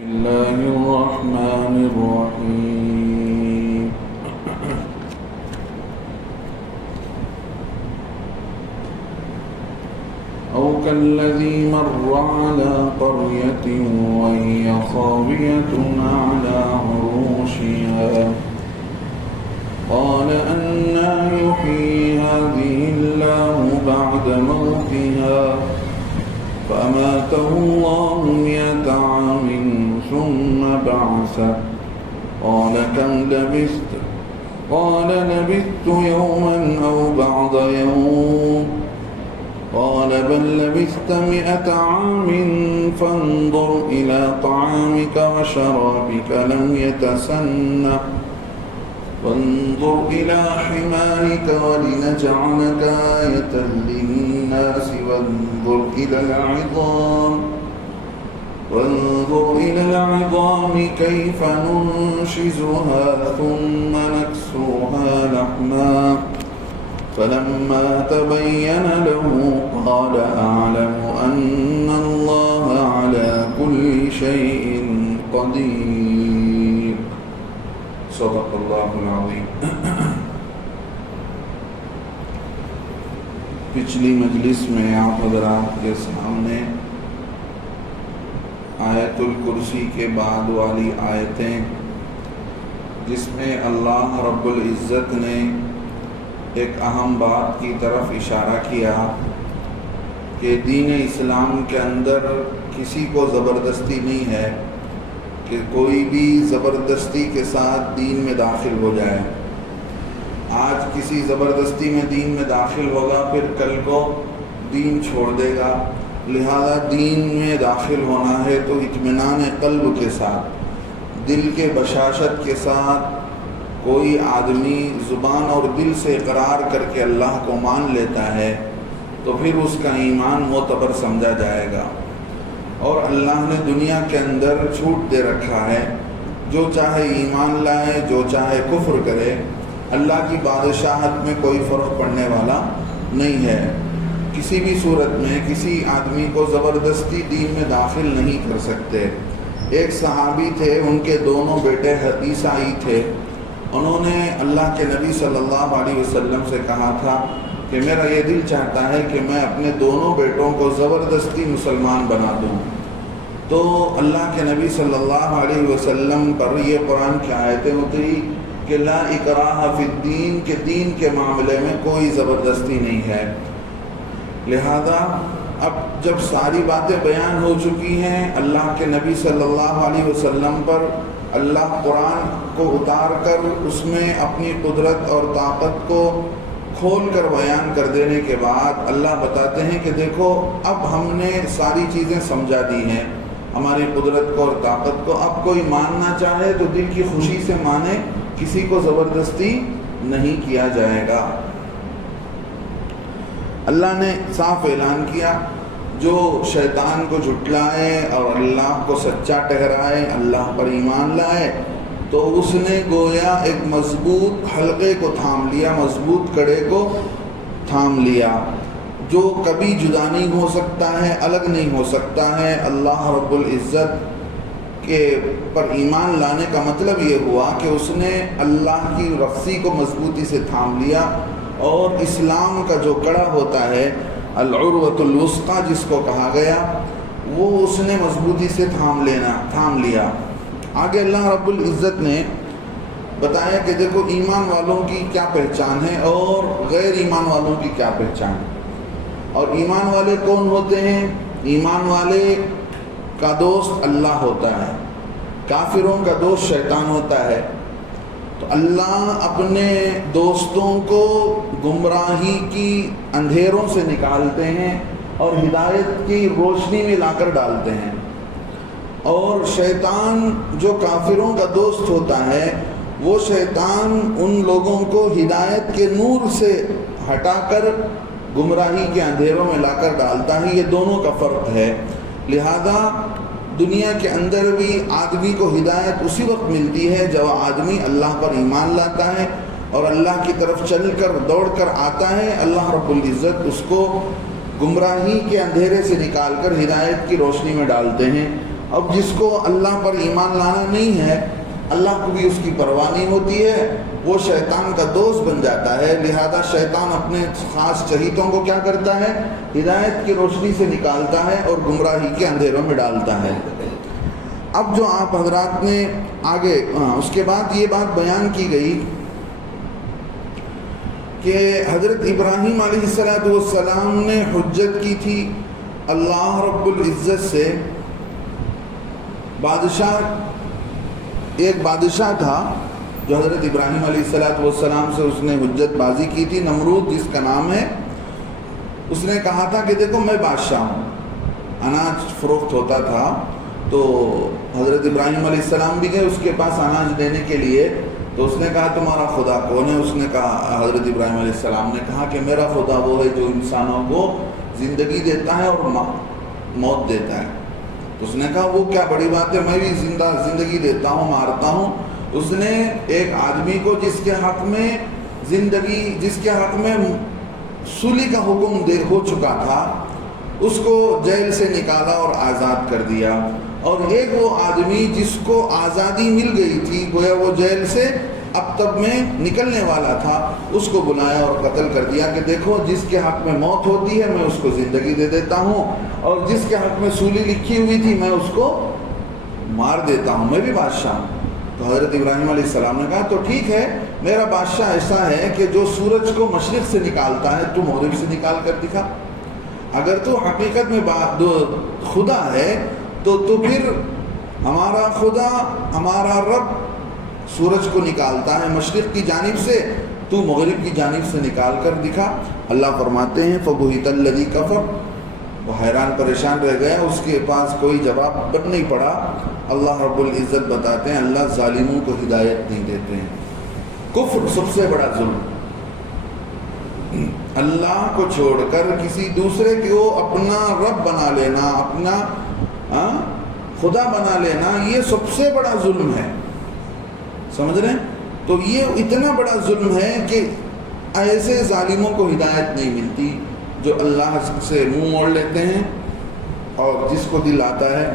بسم الله الرحمن الرحيم أو كالذي مر على قرية وهي خاوية على عروشها قال أنى يحيي هذه الله بعد موتها فأماته الله 100 عام ثم بعثه قال كم لبثت قال لبثت يوما أو بعض يوم قال بل لبثت 100 عام فانظر إلى طعامك وشرابك لم يتسنه وانظر إلى حمارك ولنجعلك آية للناس وانظر إلى العظام كيف ننشزها ثم نكسوها لحما فلما تبين له قال أعلم أن الله على كل شيء قدير صدق اللہ العظیم۔ پچھلی مجلس میں آپ حضرات کے سامنے آیت الکرسی کے بعد والی آیتیں، جس میں اللہ رب العزت نے ایک اہم بات کی طرف اشارہ کیا کہ دین اسلام کے اندر کسی کو زبردستی نہیں ہے کہ کوئی بھی زبردستی کے ساتھ دین میں داخل ہو جائے۔ آج کسی زبردستی میں دین میں داخل ہوگا، پھر کل کو دین چھوڑ دے گا۔ لہذا دین میں داخل ہونا ہے تو اطمینان قلب کے ساتھ، دل کے بشاشت کے ساتھ کوئی آدمی زبان اور دل سے اقرار کر کے اللہ کو مان لیتا ہے تو پھر اس کا ایمان معتبر سمجھا جائے گا۔ اور اللہ نے دنیا کے اندر چھوٹ دے رکھا ہے، جو چاہے ایمان لائے جو چاہے کفر کرے، اللہ کی بادشاہت میں کوئی فرق پڑنے والا نہیں ہے۔ کسی بھی صورت میں کسی آدمی کو زبردستی دین میں داخل نہیں کر سکتے۔ ایک صحابی تھے، ان کے دونوں بیٹے عیسائی تھے۔ انہوں نے اللہ کے نبی صلی اللہ علیہ وسلم سے کہا تھا کہ میرا یہ دل چاہتا ہے کہ میں اپنے دونوں بیٹوں کو زبردستی مسلمان بنا دوں۔ تو اللہ کے نبی صلی اللہ علیہ وسلم پر یہ قرآن کی آیتیں اتری کہ لا اکراہ فی الدین، کہ دین کے معاملے میں کوئی زبردستی نہیں ہے۔ لہذا اب جب ساری باتیں بیان ہو چکی ہیں، اللہ کے نبی صلی اللہ علیہ وسلم پر اللہ قرآن کو اتار کر اس میں اپنی قدرت اور طاقت کو کھول کر بیان کر دینے کے بعد اللہ بتاتے ہیں کہ دیکھو اب ہم نے ساری چیزیں سمجھا دی ہیں، ہماری قدرت کو اور طاقت کو۔ اب کوئی ماننا چاہے تو دل کی خوشی سے مانے، کسی کو زبردستی نہیں کیا جائے گا۔ اللہ نے صاف اعلان کیا، جو شیطان کو جھٹلائے اور اللہ کو سچا ٹھہرائے، اللہ پر ایمان لائے، تو اس نے گویا ایک مضبوط حلقے کو تھام لیا، مضبوط کڑے کو تھام لیا، جو کبھی جدا نہیں ہو سکتا ہے، الگ نہیں ہو سکتا ہے۔ اللہ رب العزت کے پر ایمان لانے کا مطلب یہ ہوا کہ اس نے اللہ کی رسی کو مضبوطی سے تھام لیا، اور اسلام کا جو کڑا ہوتا ہے العروۃ الوثقی جس کو کہا گیا، وہ اس نے مضبوطی سے تھام لیا۔ آگے اللہ رب العزت نے بتایا کہ دیکھو ایمان والوں کی کیا پہچان ہے اور غیر ایمان والوں کی کیا پہچان ہے۔ اور ایمان والے کون ہوتے ہیں؟ ایمان والے کا دوست اللہ ہوتا ہے، کافروں کا دوست شیطان ہوتا ہے۔ تو اللہ اپنے دوستوں کو گمراہی کی اندھیروں سے نکالتے ہیں اور ہدایت کی روشنی میں لا کر ڈالتے ہیں۔ اور شیطان جو کافروں کا دوست ہوتا ہے، وہ شیطان ان لوگوں کو ہدایت کے نور سے ہٹا کر گمراہی کے اندھیروں میں لا کر ڈالتا ہے۔ یہ دونوں کا فرق ہے۔ لہذا دنیا کے اندر بھی آدمی کو ہدایت اسی وقت ملتی ہے جب آدمی اللہ پر ایمان لاتا ہے اور اللہ کی طرف چل کر دوڑ کر آتا ہے۔ اللہ رب العزت اس کو گمراہی کے اندھیرے سے نکال کر ہدایت کی روشنی میں ڈالتے ہیں۔ اب جس کو اللہ پر ایمان لانا نہیں ہے، اللہ کو بھی اس کی پرواہ نہیں ہوتی ہے، وہ شیطان کا دوست بن جاتا ہے۔ لہذا شیطان اپنے خاص چہیتوں کو کیا کرتا ہے؟ ہدایت کی روشنی سے نکالتا ہے اور گمراہی کے اندھیروں میں ڈالتا ہے۔ اب جو آپ حضرات نے آگے اس کے بعد یہ بات بیان کی گئی کہ حضرت ابراہیم علیہ السلام نے حجت کی تھی اللہ رب العزت سے۔ ایک بادشاہ تھا جو حضرت ابراہیم علیہ السلام سے اس نے حجت بازی کی تھی، نمرود جس کا نام ہے۔ اس نے کہا تھا کہ دیکھو میں بادشاہ ہوں، اناج فروخت ہوتا تھا، تو حضرت ابراہیم علیہ السلام بھی گئے اس کے پاس اناج دینے کے لیے، تو اس نے کہا تمہارا خدا کون ہے؟ اس نے کہا، حضرت ابراہیم علیہ السلام نے کہا کہ میرا خدا وہ ہے جو انسانوں کو زندگی دیتا ہے اور موت دیتا ہے۔ تو اس نے کہا وہ کیا بڑی بات ہے، میں بھی زندگی دیتا ہوں، مارتا ہوں۔ اس نے ایک آدمی کو جس کے حق میں سولی کا حکم ہو چکا تھا، اس کو جیل سے نکالا اور آزاد کر دیا، اور ایک وہ آدمی جس کو آزادی مل گئی تھی، گویا وہ جیل سے اب تب میں نکلنے والا تھا، اس کو بلایا اور قتل کر دیا کہ دیکھو جس کے حق میں موت ہوتی ہے میں اس کو زندگی دے دیتا ہوں، اور جس کے حق میں سولی لکھی ہوئی تھی میں اس کو مار دیتا ہوں، میں بھی بادشاہ ہوں۔ تو حضرت ابراہیم علیہ السلام نے کہا تو ٹھیک ہے، میرا بادشاہ ایسا ہے کہ جو سورج کو مشرق سے نکالتا ہے تو مغرب سے نکال کر دکھا۔ اگر تو حقیقت میں خدا ہے تو پھر ہمارا خدا، ہمارا رب سورج کو نکالتا ہے مشرق کی جانب سے، تو مغرب کی جانب سے نکال کر دکھا۔ اللہ فرماتے ہیں فَبُهِتَ الَّذِي كَفَرَ، وہ حیران پریشان رہ گیا، اس کے پاس کوئی جواب بن نہیں پڑا۔ اللہ رب العزت بتاتے ہیں اللہ ظالموں کو ہدایت نہیں دیتے ہیں۔ کفر سب سے بڑا ظلم، اللہ کو چھوڑ کر کسی دوسرے کو اپنا رب بنا لینا، اپنا خدا بنا لینا، یہ سب سے بڑا ظلم ہے، سمجھ رہے ہیں؟ تو یہ اتنا بڑا ظلم ہے کہ ایسے ظالموں کو ہدایت نہیں ملتی جو اللہ سے منہ موڑ لیتے ہیں اور جس کو دل آتا ہے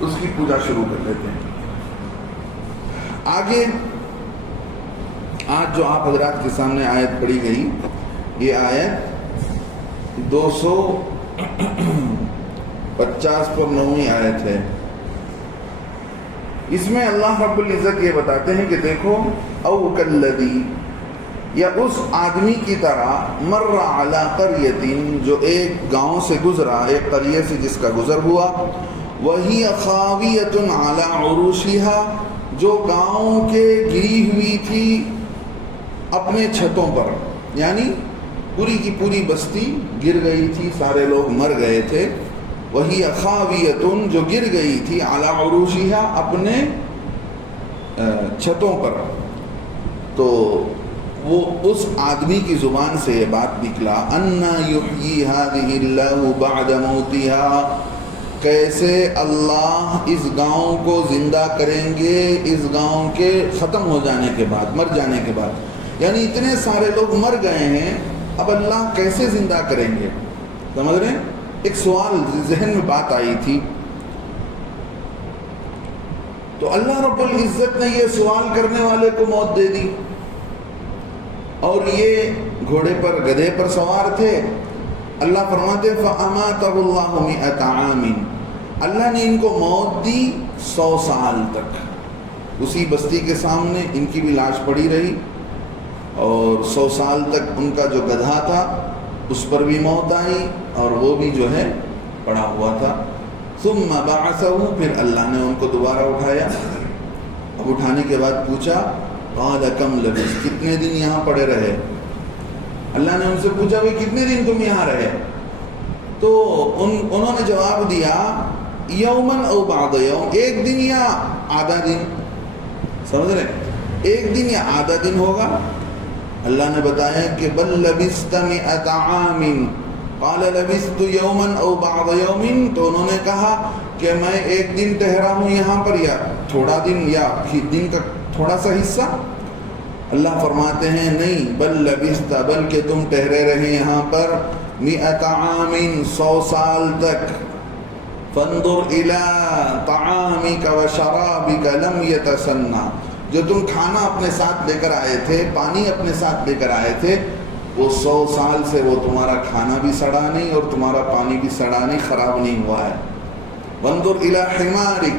اس کی پوجا شروع کر دیتے ہیں۔ آگے آج جو آپ حضرات کے سامنے آیت پڑھی گئی، یہ آیت 250 پر 9ویں آیت ہے۔ اس میں اللہ رب العزت یہ بتاتے ہیں کہ دیکھو او کلذی، یا اس آدمی کی طرح مر علی قریۃ، جو ایک گاؤں سے گزرا، ایک قریہ سے جس کا گزر ہوا، وہی خاویۃ علی عروشها، جو گاؤں کے گری ہوئی تھی اپنے چھتوں پر، یعنی پوری کی پوری بستی گر گئی تھی، سارے لوگ مر گئے تھے۔ وہی خاویۃ، جو گر گئی تھی، علی عروشها، اپنے چھتوں پر۔ تو وہ اس آدمی کی زبان سے یہ بات نکلا، انا یحیی هذه اللہ بعد موتها، کیسے اللہ اس گاؤں کو زندہ کریں گے اس گاؤں کے ختم ہو جانے کے بعد، مر جانے کے بعد، یعنی اتنے سارے لوگ مر گئے ہیں، اب اللہ کیسے زندہ کریں گے؟ سمجھ رہے ہیں؟ ایک سوال ذہن میں بات آئی تھی، تو اللہ رب العزت نے یہ سوال کرنے والے کو موت دے دی، اور یہ گھوڑے پر گدھے پر سوار تھے۔ اللہ فرماتے فَأَمَاتَهُ اللَّهُ مِئَةَ عَامٍ، اللہ نے ان کو موت دی 100 سال تک، اسی بستی کے سامنے ان کی بھی لاش پڑی رہی، اور 100 سال تک ان کا جو گدھا تھا اس پر بھی موت آئی، اور وہ بھی جو ہے پڑا ہوا تھا۔ ثُمَّ بَعَثَهُ، پھر اللہ نے ان کو دوبارہ اٹھایا، اب اٹھانے کے بعد پوچھا قَالَ كَمْ لَبِثْتَ، کتنے دن یہاں پڑے رہے؟ اللہ نے ان سے پوچھا بھئی کتنے دن تم یہاں رہے؟ تو انہوں نے جواب دیا یومن او بعد یوم، ایک دن یا آدھا دن، سمجھ رہے؟ ایک دن یا آدھا دن ہوگا۔ اللہ نے بتایا کہ بل لبثت 100 عام، قال لبثت یومن او بعد یوم، تو انہوں نے کہا کہ میں ایک دن ٹھہرا ہوں یہاں پر، یا تھوڑا دن، یا دن کا تھوڑا سا حصہ۔ اللہ فرماتے ہیں نہیں، بل لبثت، بلکہ تم ٹھہرے رہے یہاں پر 100 عام، 100 سال تک، فانظر الى طعامك وشرابك لم يتسنى، جو تم کھانا اپنے ساتھ لے کر آئے تھے، پانی اپنے ساتھ لے کر آئے تھے، وہ 100 سال سے وہ تمہارا کھانا بھی سڑا نہیں اور تمہارا پانی بھی سڑا نہیں، خراب نہیں ہوا ہے۔ وانظر الى حمارک،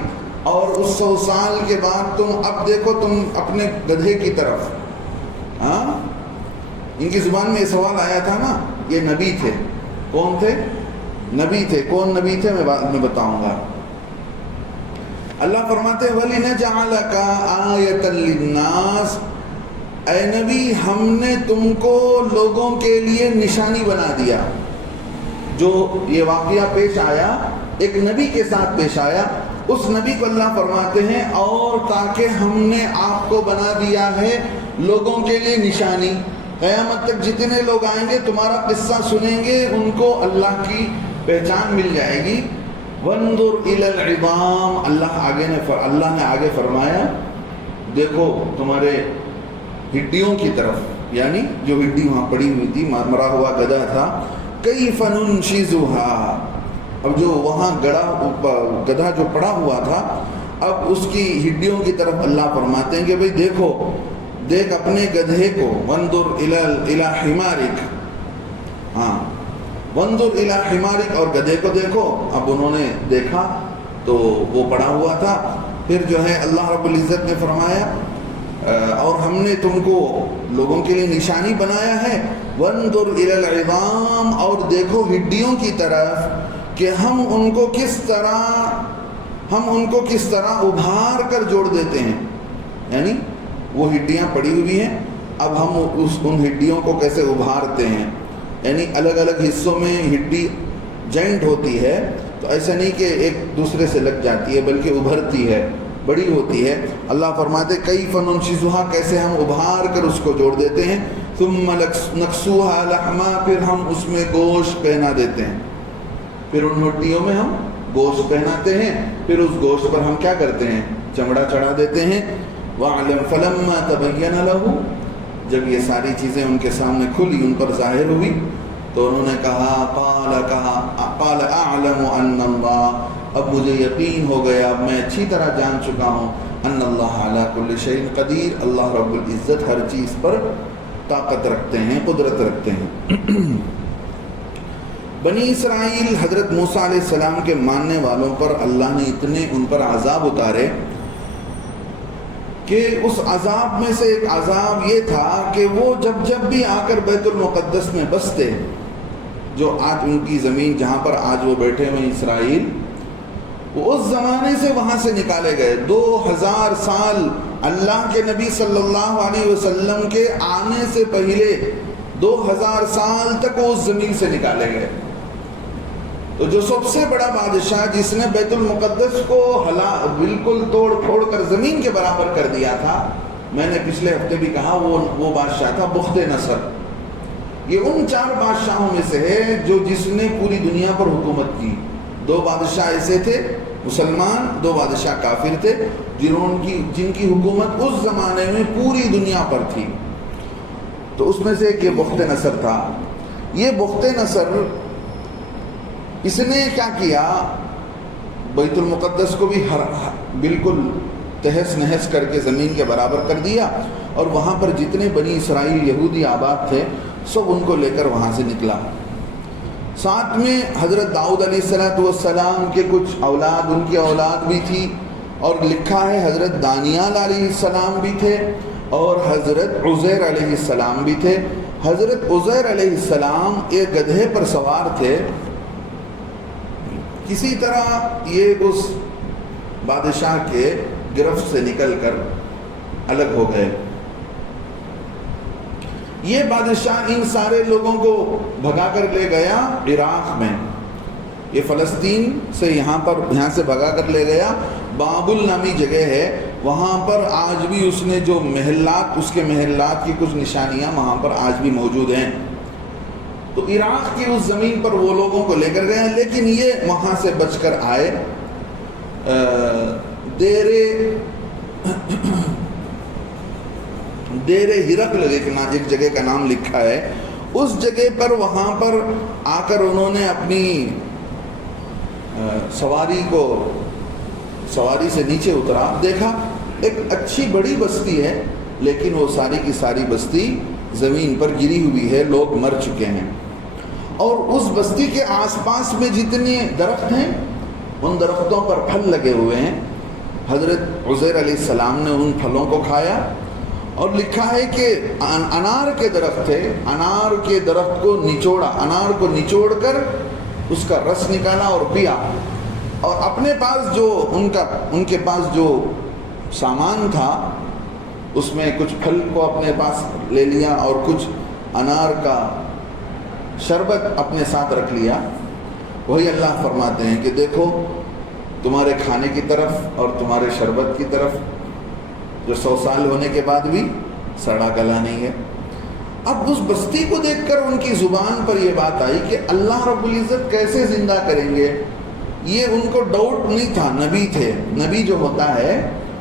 اور اس 100 سال کے بعد تم اب دیکھو تم اپنے گدھے کی طرف۔ ہاں، ان کی زبان میں یہ سوال آیا تھا نا، یہ نبی تھے۔ کون تھے؟ نبی تھے۔ کون نبی تھے میں بعد میں بتاؤں گا۔ اللہ فرماتے ہیں وَلِنَجْعَلَكَ آیَةً لِلنَّاسِ، اے نبی ہم نے تم کو لوگوں کے لیے نشانی بنا دیا۔ جو یہ واقعہ پیش آیا ایک نبی کے ساتھ پیش آیا، اس نبی کو اللہ فرماتے ہیں اور تاکہ ہم نے آپ کو بنا دیا ہے لوگوں کے لیے نشانی۔ قیامت تک جتنے لوگ آئیں گے تمہارا قصہ سنیں گے، ان کو اللہ کی پہچان مل جائے گی۔ وانظر الی العظام، اللہ نے آگے فرمایا دیکھو تمہارے ہڈیوں کی طرف، یعنی جو ہڈی وہاں پڑی ہوئی تھی، مرا ہوا گدھا تھا، کیف ننشزھا، اب جو وہاں گدھا جو پڑا ہوا تھا، اب اس کی ہڈیوں کی طرف اللہ فرماتے ہیں کہ بھئی دیکھ اپنے گدھے کو، وانظر الی حمارک، ہاں وانظر الی حمارک، اور گدھے کو دیکھو۔ اب انہوں نے دیکھا تو وہ پڑا ہوا تھا، پھر جو ہے اللہ رب العزت نے فرمایا اور ہم نے تم کو لوگوں کے لیے نشانی بنایا ہے۔ وانظر الی العظام، اور دیکھو ہڈیوں کی طرف کہ ہم ان کو کس طرح ابھار کر جوڑ دیتے ہیں، یعنی وہ ہڈیاں پڑی ہوئی ہیں، اب ہم ان ہڈیوں کو کیسے ابھارتے ہیں، یعنی الگ الگ حصوں میں ہڈی جوائنٹ ہوتی ہے تو ایسا نہیں کہ ایک دوسرے سے لگ جاتی ہے بلکہ ابھرتی ہے، بڑی ہوتی ہے۔ اللہ فرماتے کیف ننشزھا، کیسے ہم ابھار کر اس کو جوڑ دیتے ہیں۔ ثم نکسوها لحما، پھر ہم اس میں گوشت پہنا دیتے ہیں، پھر ان ہڈیوں میں ہم گوشت پہناتے ہیں، پھر اس گوشت پر ہم کیا کرتے ہیں، چمڑا چڑھا دیتے ہیں۔ وَعْلَمْ فَلَمَّا تَبَيَّنَ لَهُ، جب یہ ساری چیزیں ان کے سامنے کھلی، ان پر ظاہر ہوئی، تو انہوں نے کہا قال اعلم ان اللہ، اب مجھے یقین ہو گیا، اب میں اچھی طرح جان چکا ہوں، ان اللہ علی کل شیء قدیر، اللہ رب العزت ہر چیز پر طاقت رکھتے ہیں، قدرت رکھتے ہیں۔ بنی اسرائیل حضرت موسیٰ علیہ السلام کے ماننے والوں پر اللہ نے اتنے ان پر عذاب اتارے کہ اس عذاب میں سے ایک عذاب یہ تھا کہ وہ جب بھی آ کر بیت المقدس میں بستے، جو آج ان کی زمین جہاں پر آج وہ بیٹھے ہوئے اسرائیل، وہ اس زمانے سے وہاں سے نکالے گئے۔ 2000 سال اللہ کے نبی صلی اللہ علیہ وسلم کے آنے سے پہلے 2000 سال تک وہ اس زمین سے نکالے گئے۔ تو جو سب سے بڑا بادشاہ جس نے بیت المقدس کو بالکل توڑ پھوڑ کر زمین کے برابر کر دیا تھا، میں نے پچھلے ہفتے بھی کہا وہ بادشاہ تھا بخت نصر۔ یہ ان 4 بادشاہوں میں سے ہے جس نے پوری دنیا پر حکومت کی۔ 2 بادشاہ ایسے تھے مسلمان، 2 بادشاہ کافر تھے جن کی حکومت اس زمانے میں پوری دنیا پر تھی۔ تو اس میں سے ایک یہ بخت نصر تھا۔ یہ بخت نصر اس نے کیا کیا، بیت المقدس کو بھی بالکل تہس نہس کر کے زمین کے برابر کر دیا، اور وہاں پر جتنے بنی اسرائیل یہودی آباد تھے سب ان کو لے کر وہاں سے نکلا۔ ساتھ میں حضرت داؤد علیہ السلام کے کچھ اولاد، ان کی اولاد بھی تھی، اور لکھا ہے حضرت دانیال علیہ السلام بھی تھے، اور حضرت عزیر علیہ السلام بھی تھے۔ حضرت عزیر علیہ السلام ایک گدھے پر سوار تھے، کسی طرح یہ اس بادشاہ کے گرفت سے نکل کر الگ ہو گئے۔ یہ بادشاہ ان سارے لوگوں کو بھگا کر لے گیا عراق میں، یہ فلسطین سے یہاں سے بھگا کر لے گیا۔ بابل نامی جگہ ہے، وہاں پر آج بھی اس نے جو محلات، اس کے محلات کی کچھ نشانیاں وہاں پر آج بھی موجود ہیں۔ تو عراق کی اس زمین پر وہ لوگوں کو لے کر گئے، لیکن یہ وہاں سے بچ کر آئے۔ دیر ہرقل ایک جگہ کا نام لکھا ہے، اس جگہ پر وہاں پر آ کر انہوں نے اپنی سواری سے نیچے اترا، دیکھا ایک اچھی بڑی بستی ہے، لیکن وہ ساری کی ساری بستی زمین پر گری ہوئی ہے، لوگ مر چکے ہیں، اور اس بستی کے آس پاس میں جتنے درخت ہیں ان درختوں پر پھل لگے ہوئے ہیں۔ حضرت عزیر علیہ السلام نے ان پھلوں کو کھایا، اور لکھا ہے کہ انار کے درخت تھے، انار کے درخت کو نچوڑا، انار کو نچوڑ کر اس کا رس نکالا اور پیا، اور اپنے پاس جو ان کے پاس جو سامان تھا اس میں کچھ پھل کو اپنے پاس لے لیا اور کچھ انار کا شربت اپنے ساتھ رکھ لیا۔ وہی اللہ فرماتے ہیں کہ دیکھو تمہارے کھانے کی طرف اور تمہارے شربت کی طرف جو 100 سال ہونے کے بعد بھی سڑا گلا نہیں ہے۔ اب اس بستی کو دیکھ کر ان کی زبان پر یہ بات آئی کہ اللہ رب العزت کیسے زندہ کریں گے، یہ ان کو ڈاؤٹ نہیں تھا، نبی تھے، نبی جو ہوتا ہے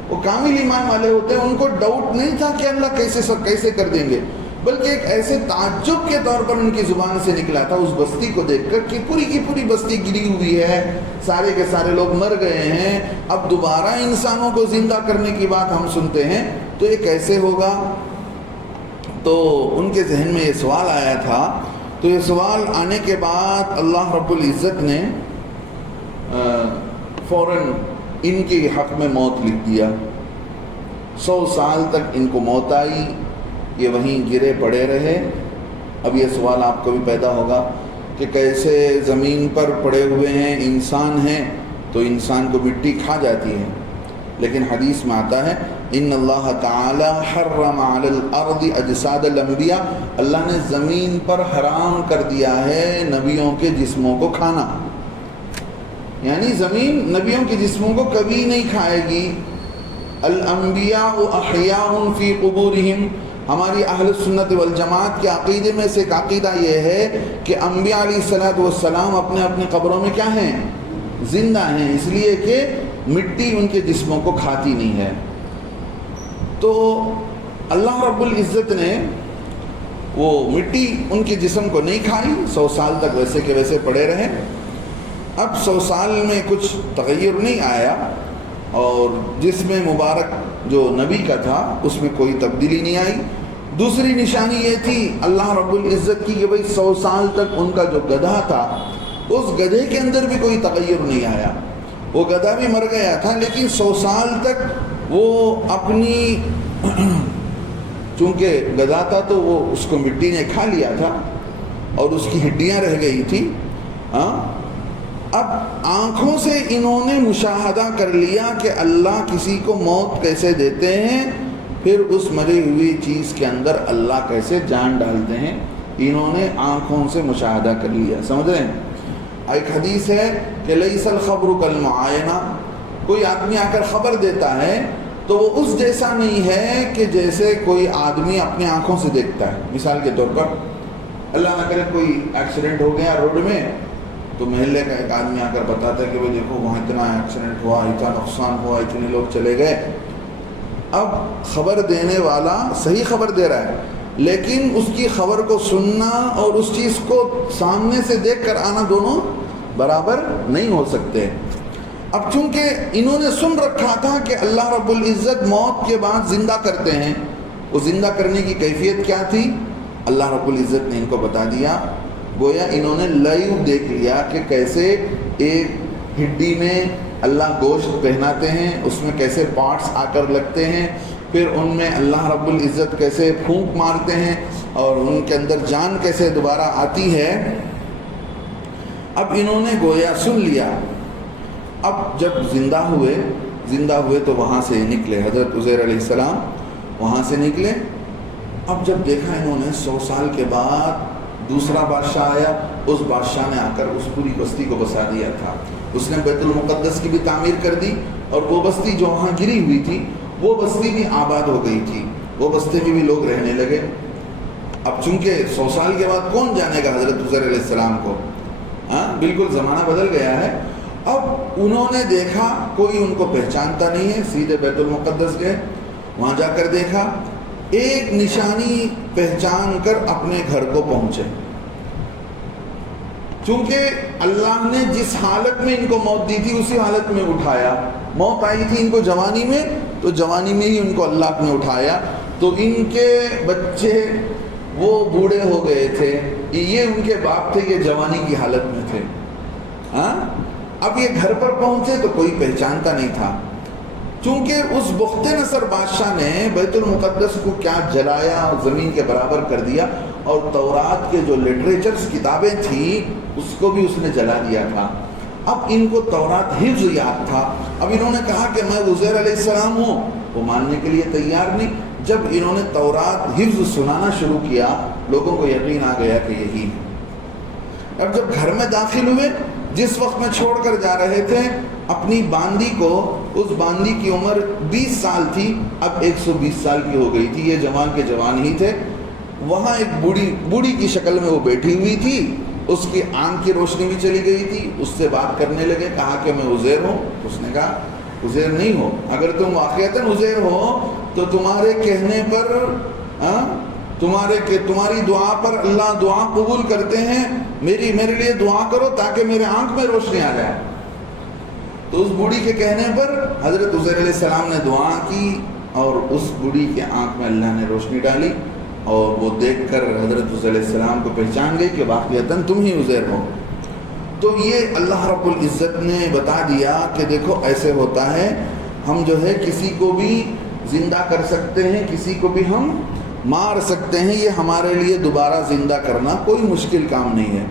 وہ کامل ایمان والے ہوتے ہیں، ان کو ڈاؤٹ نہیں تھا کہ اللہ کیسے کر دیں گے، بلکہ ایک ایسے تعجب کے طور پر ان کی زبان سے نکلا تھا اس بستی کو دیکھ کر کہ پوری کی پوری بستی گری ہوئی ہے، سارے کے سارے لوگ مر گئے ہیں، اب دوبارہ انسانوں کو زندہ کرنے کی بات ہم سنتے ہیں تو یہ کیسے ہوگا؟ تو ان کے ذہن میں یہ سوال آیا تھا۔ تو یہ سوال آنے کے بعد اللہ رب العزت نے فوراً ان کے حق میں موت لکھ دیا۔ 100 سال تک ان کو موت آئی، یہ وہیں گرے پڑے رہے۔ اب یہ سوال آپ کو بھی پیدا ہوگا کہ کیسے زمین پر پڑے ہوئے ہیں، انسان ہیں تو انسان کو مٹی کھا جاتی ہے، لیکن حدیث میں آتا ہے ان اللہ تعالی حرم علی الارض اجساد الانبیاء، اللہ نے زمین پر حرام کر دیا ہے نبیوں کے جسموں کو کھانا، یعنی زمین نبیوں کے جسموں کو کبھی نہیں کھائے گی۔ الانبیاء احیاء فی قبورہم، ہماری اہل سنت والجماعت کے عقیدے میں سے ایک عقیدہ یہ ہے کہ انبیاء علیہ السلام اپنے اپنے قبروں میں کیا ہیں؟ زندہ ہیں، اس لیے کہ مٹی ان کے جسموں کو کھاتی نہیں ہے۔ تو اللہ رب العزت نے وہ مٹی ان کے جسم کو نہیں کھائی، 100 سال تک ویسے کے ویسے پڑے رہے۔ اب 100 سال میں کچھ تغیر نہیں آیا، اور جس میں مبارک جو نبی کا تھا اس میں کوئی تبدیلی نہیں آئی۔ دوسری نشانی یہ تھی اللہ رب العزت کی کہ بھئی 100 سال تک ان کا جو گدھا تھا اس گدھے کے اندر بھی کوئی تغیر نہیں آیا، وہ گدھا بھی مر گیا تھا لیکن 100 سال تک وہ اپنی چونکہ گدھا تھا تو وہ اس کو مٹی نے کھا لیا تھا اور اس کی ہڈیاں رہ گئی تھی۔ اب آنکھوں سے انہوں نے مشاہدہ کر لیا کہ اللہ کسی کو موت کیسے دیتے ہیں، پھر اس مری ہوئی چیز کے اندر اللہ کیسے جان ڈالتے ہیں، انہوں نے آنکھوں سے مشاہدہ کر لیا۔ سمجھ رہے ہیں؟ ایک حدیث ہے کہ لیس الخبر کالمعائنہ، کوئی آدمی آ کر خبر دیتا ہے تو وہ اس جیسا نہیں ہے کہ جیسے کوئی آدمی اپنی آنکھوں سے دیکھتا ہے۔ مثال کے طور پر اللہ نہ کرے کوئی ایکسیڈنٹ ہو گیا روڈ میں تو محلے کا ایک آدمی آ کر بتاتا ہے کہ وہ دیکھو وہاں اتنا ایکسیڈنٹ ہوا، اتنا نقصان ہوا، اتنے لوگ چلے گئے۔ اب خبر دینے والا صحیح خبر دے رہا ہے، لیکن اس کی خبر کو سننا اور اس چیز کو سامنے سے دیکھ کر آنا دونوں برابر نہیں ہو سکتے۔ اب چونکہ انہوں نے سن رکھا تھا کہ اللہ رب العزت موت کے بعد زندہ کرتے ہیں، وہ زندہ کرنے کی کیفیت کیا تھی اللہ رب العزت نے ان کو بتا دیا۔ گویا انہوں نے لائیو دیکھ لیا کہ کیسے ایک ہڈی میں اللہ گوشت پہناتے ہیں، اس میں کیسے پارٹس آ کر لگتے ہیں، پھر ان میں اللہ رب العزت کیسے پھونک مارتے ہیں اور ان کے اندر جان کیسے دوبارہ آتی ہے۔ اب انہوں نے گویا سن لیا۔ اب جب زندہ ہوئے تو وہاں سے نکلے، حضرت عزیر علیہ السلام وہاں سے نکلے۔ اب جب دیکھا انہوں نے 100 سال کے بعد دوسرا بادشاہ آیا، اس بادشاہ نے آ کر اس پوری بستی کو بسا دیا تھا، اس نے بیت المقدس کی بھی تعمیر کر دی، اور وہ بستی جو وہاں گری ہوئی تھی وہ بستی بھی آباد ہو گئی تھی، وہ بستی میں بھی لوگ رہنے لگے۔ اب چونکہ 100 سال کے بعد کون جانے گا حضرت عزیر علیہ السلام کو، بالکل زمانہ بدل گیا ہے۔ اب انہوں نے دیکھا کوئی ان کو پہچانتا نہیں ہے، سیدھے بیت المقدس گئے، وہاں جا کر دیکھا ایک نشانی پہچان کر اپنے گھر کو پہنچے۔ چونکہ اللہ نے جس حالت میں ان کو موت دی تھی اسی حالت میں اٹھایا. موت آئی تھی ان کو جوانی میں، تو جوانی میں ہی ان کو اللہ نے اٹھایا. تو ان کے بچے وہ بوڑھے ہو گئے تھے، یہ ان کے باپ تھے، یہ جوانی کی حالت میں تھے. ہاں، اب یہ گھر پر پہنچے تو کوئی پہچانتا نہیں تھا. چونکہ اس بخت نصر بادشاہ نے بیت المقدس کو کیا جلایا، زمین کے برابر کر دیا، اور تورات کے جو لٹریچرز کتابیں تھیں اس کو بھی اس نے جلا دیا تھا. اب ان کو تورات حفظ یاد تھا. اب انہوں نے کہا کہ میں عزیر علیہ السلام ہوں، وہ ماننے کے لیے تیار نہیں. جب انہوں نے تورات حفظ سنانا شروع کیا، لوگوں کو یقین آ گیا کہ یہی ہے. اب جب گھر میں داخل ہوئے، جس وقت میں چھوڑ کر جا رہے تھے اپنی باندی کو، اس باندی کی عمر 20 سال تھی، اب 120 سال کی ہو گئی تھی. یہ جوان کے جوان ہی تھے. وہاں ایک بوڑھی کی شکل میں وہ بیٹھی ہوئی تھی، اس کی آنکھ کی روشنی بھی چلی گئی تھی. اس سے بات کرنے لگے، کہا کہ میں عزیر ہوں. اس نے کہا عزیر نہیں ہو، اگر تم واقعتاً عزیر ہو تو تمہارے کہنے پر تمہاری دعا پر اللہ دعا قبول کرتے ہیں. میرے لیے دعا کرو تاکہ میرے آنکھ میں روشنی آ جائے. تو اس بوڑھی کے کہنے پر حضرت عزیر علیہ السلام نے دعا کی اور اس بوڑھی کے آنکھ میں اللہ نے روشنی ڈالی، اور وہ دیکھ کر حضرت عزیر علیہ السلام کو پہچان گئی کہ واقعتاً تم ہی عزیر ہو. تو یہ اللہ رب العزت نے بتا دیا کہ دیکھو ایسے ہوتا ہے، ہم جو ہے کسی کو بھی زندہ کر سکتے ہیں، کسی کو بھی ہم مار سکتے ہیں. یہ ہمارے لیے دوبارہ زندہ کرنا کوئی مشکل کام نہیں ہے.